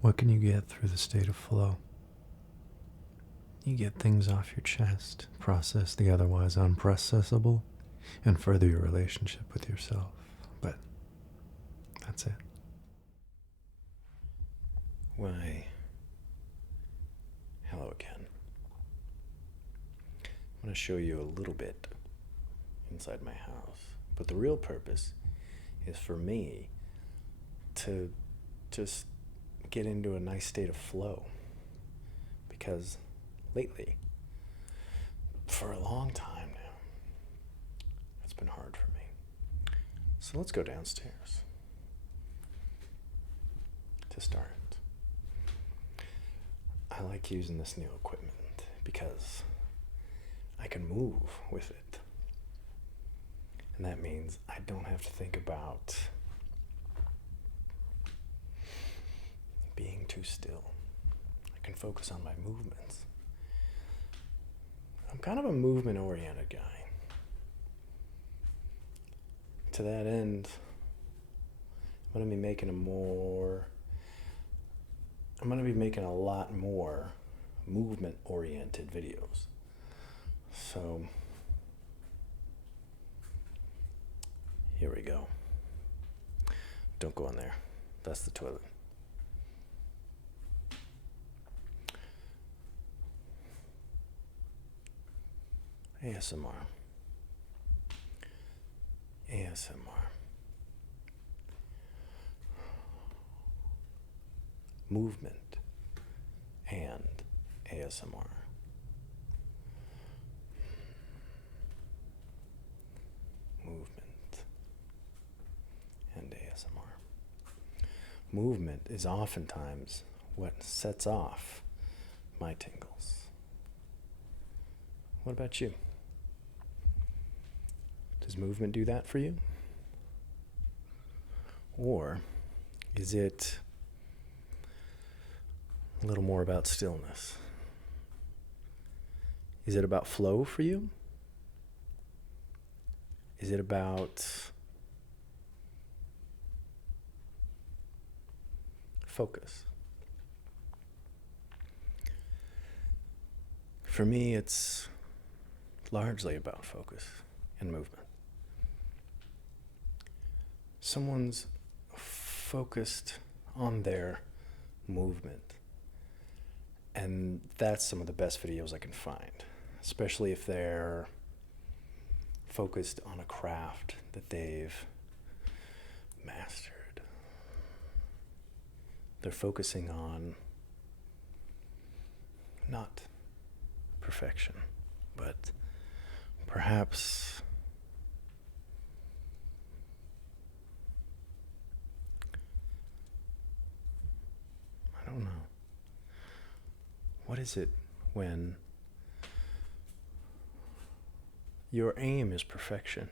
What can you get through the state of flow? You get things off your chest, process the otherwise unprocessable, and further your relationship with yourself. But that's it. Why, hello again. I'm going to show you a little bit inside my house. But the real purpose is for me to just get into a nice state of flow. Because lately, for a long time now, it's been hard for me. So let's go downstairs to start. I like using this new equipment because I can move with it. And that means I don't have to think about being too still. I can focus on my movements. I'm kind of a movement-oriented guy. To that end, I'm going to be making a lot more movement-oriented videos. So, here we go. Don't go in there. That's the toilet. ASMR. Movement and ASMR. Movement and ASMR. Movement is oftentimes what sets off my tingles. What about you? Does movement do that for you? Or is it a little more about stillness? Is it about flow for you? Is it about focus? For me, it's largely about focus and movement. Someone's focused on their movement, and that's some of the best videos I can find, especially if they're focused on a craft that they've mastered. They're focusing on not perfection, but perhaps I don't know. What is it when your aim is perfection?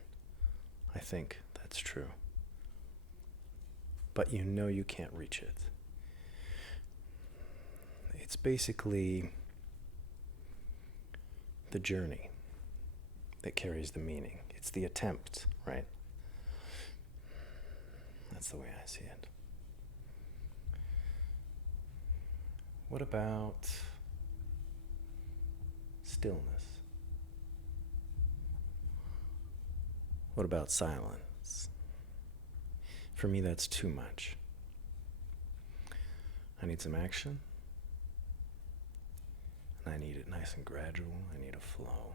I think that's true. But you know you can't reach it. It's basically the journey that carries the meaning. It's the attempt, right? That's the way I see it. What about stillness? What about silence? For me, that's too much. I need some action. And I need it nice and gradual. I need a flow.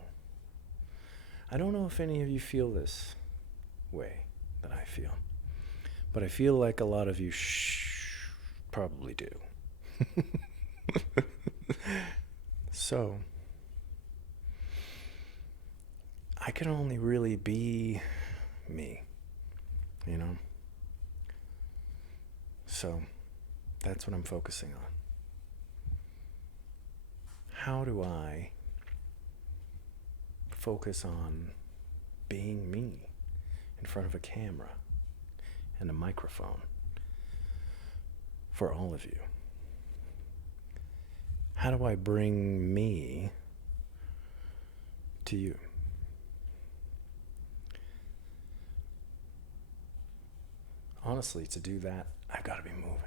I don't know if any of you feel this way that I feel. But I feel like a lot of you probably do. So, I can only really be me, you know? So, that's what I'm focusing on. How do I focus on being me in front of a camera and a microphone for all of you? How do I bring me to you? Honestly, to do that, I've got to be moving.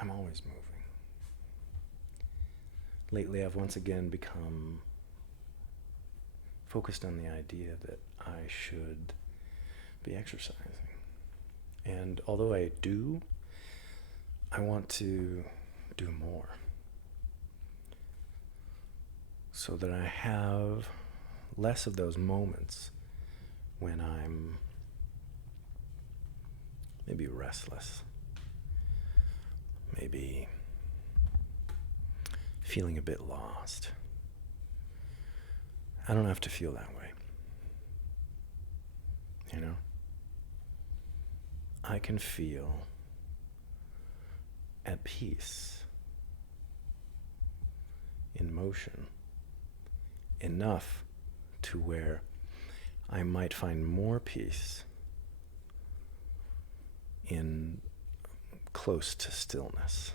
I'm always moving. Lately, I've once again become focused on the idea that I should be exercising. And although I do, I want to do more, so that I have less of those moments when I'm maybe restless, maybe feeling a bit lost. I don't have to feel that way. You know? I can feel at peace, in motion, enough to where I might find more peace in close to stillness.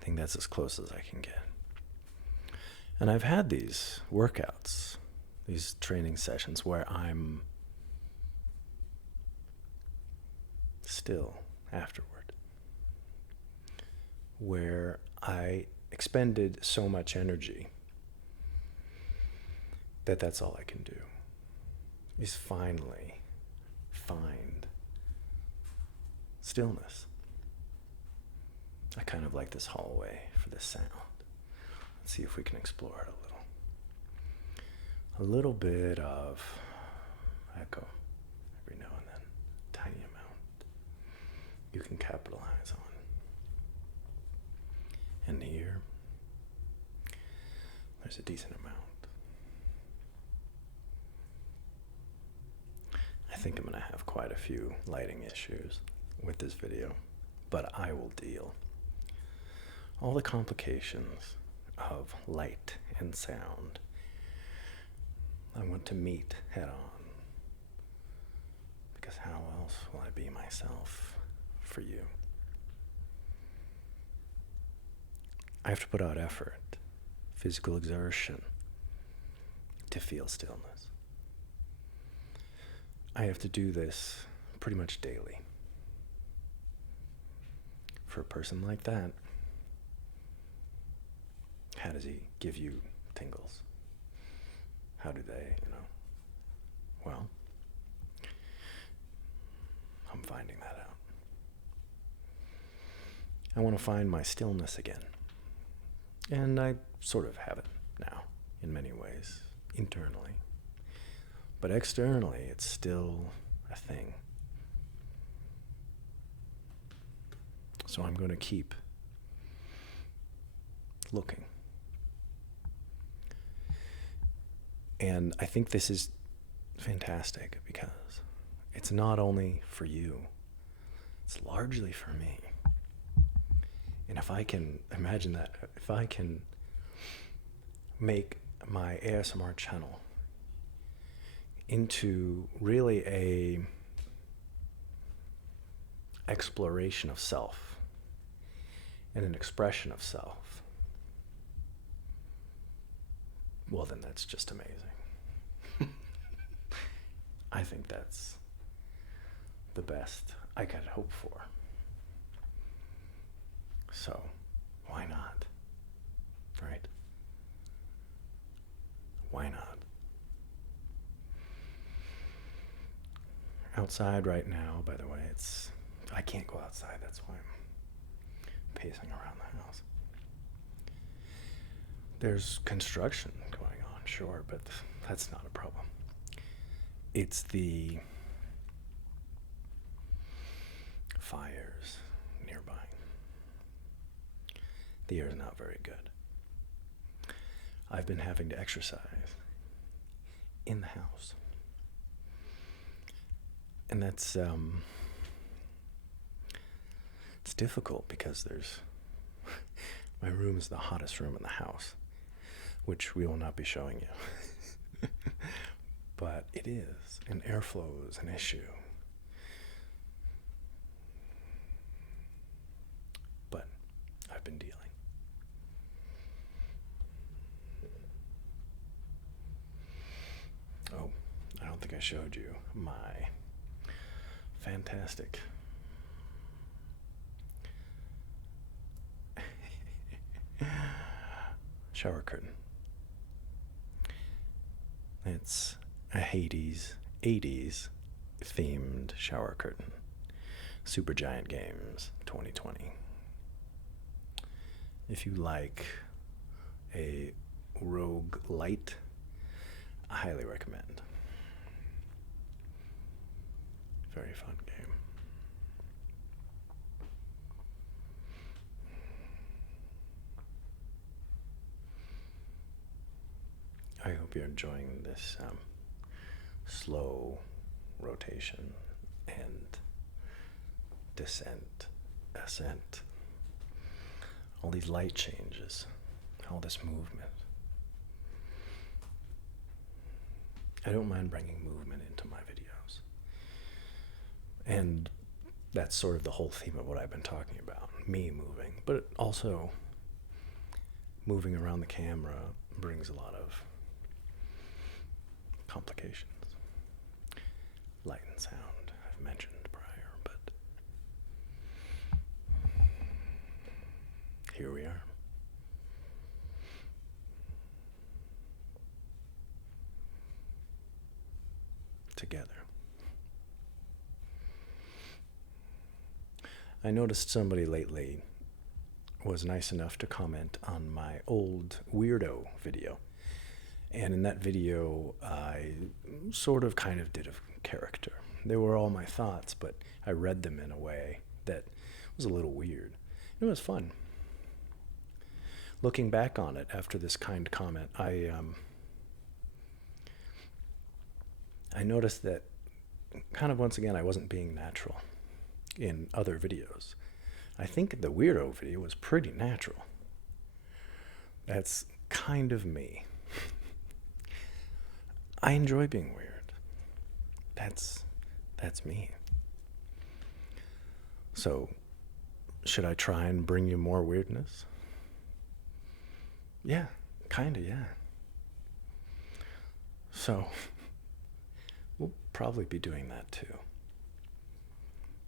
I think that's as close as I can get. And I've had these workouts, these training sessions where I'm still afterward, where I expended so much energy that that's all I can do, is finally find stillness. I kind of like this hallway for this sound. Let's see if we can explore it a little. A little bit of echo every now and then, tiny amount. You can capitalize on. And here, there's a decent amount. I think I'm going to have quite a few lighting issues with this video, but I will deal. All the complications of light and sound I want to meet head on, because how else will I be myself for you? I have to put out effort, physical exertion, to feel stillness. I have to do this pretty much daily. For a person like that, how does he give you tingles? How do they, Well, I'm finding that out. I want to find my stillness again. And I sort of have it now, in many ways, internally. But externally, it's still a thing. So I'm going to keep looking. And I think this is fantastic because it's not only for you, it's largely for me. And if I can imagine that, if I can make my ASMR channel into really a exploration of self and an expression of self, well, then that's just amazing. I think that's the best I could hope for. So, why not? Right? Why not? Outside right now, by the way, I can't go outside, that's why I'm pacing around the house. There's construction going on, sure, but that's not a problem. It's the fires nearby. The air is not very good. I've been having to exercise in the house. And that's, it's difficult because my room is the hottest room in the house, which we will not be showing you. But it is, and airflow is an issue. But I've been dealing. Oh, I don't think I showed you my fantastic shower curtain. It's a Hades 80s themed shower curtain. Supergiant Games 2020. If you like a rogue light, I highly recommend. Very fun game. I hope you're enjoying this slow rotation and descent, ascent, all these light changes, all this movement. I don't mind bringing movement into my videos. And that's sort of the whole theme of what I've been talking about, me moving. But also, moving around the camera brings a lot of complications. Light and sound, I've mentioned prior, but here we are. Together. I noticed somebody lately was nice enough to comment on my old weirdo video. And in that video, I sort of kind of did a character. They were all my thoughts, but I read them in a way that was a little weird. It was fun. Looking back on it after this kind comment, I noticed that kind of once again I wasn't being natural in other videos. I think the weirdo video was pretty natural. That's kind of me. I enjoy being weird. That's me. So, should I try and bring you more weirdness? Yeah, kinda, yeah. So, we'll probably be doing that too.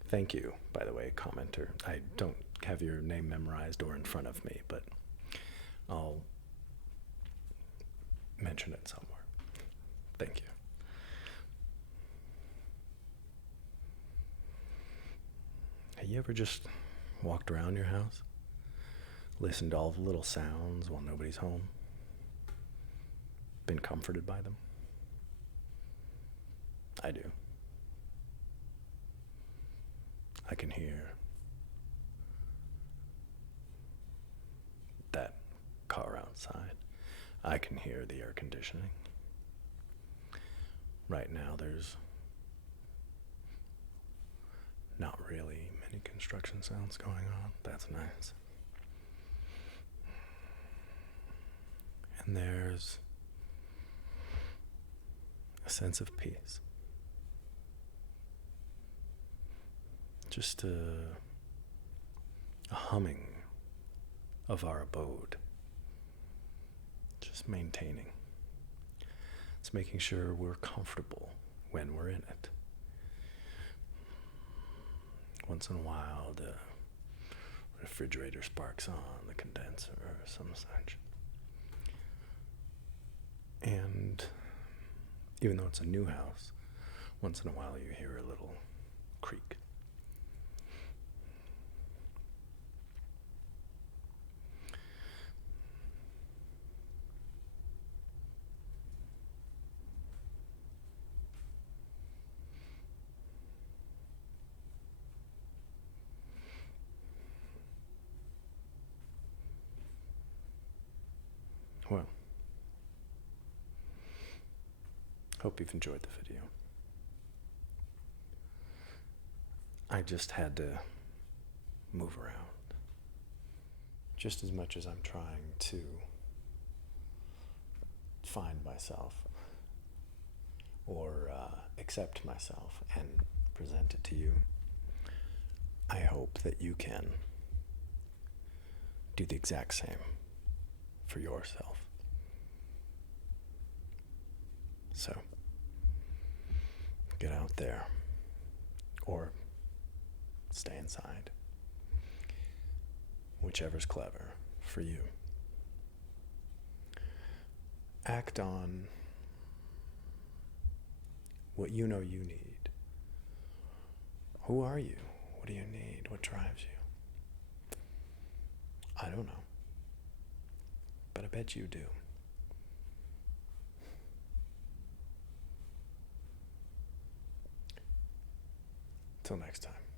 Thank you, by the way, commenter. I don't have your name memorized or in front of me, but I'll mention it somewhere. Thank you. Have you ever just walked around your house? Listened to all the little sounds while nobody's home? Been comforted by them? I do. I can hear that car outside. I can hear the air conditioning. Right now there's not really many construction sounds going on. That's nice. And there's a sense of peace. Just a humming of our abode. Just maintaining. It's making sure we're comfortable when we're in it. Once in a while, the refrigerator sparks on, the condenser or some such. And even though it's a new house, once in a while you hear a little creak. Well, hope you've enjoyed the video. I just had to move around just as much as I'm trying to find myself or accept myself and present it to you. I hope that you can do the exact same for yourself. So, get out there or stay inside. Whichever's clever for you. act on what you know you need. Who are you? What do you need? What drives you? I don't know. But I bet you do. Till next time.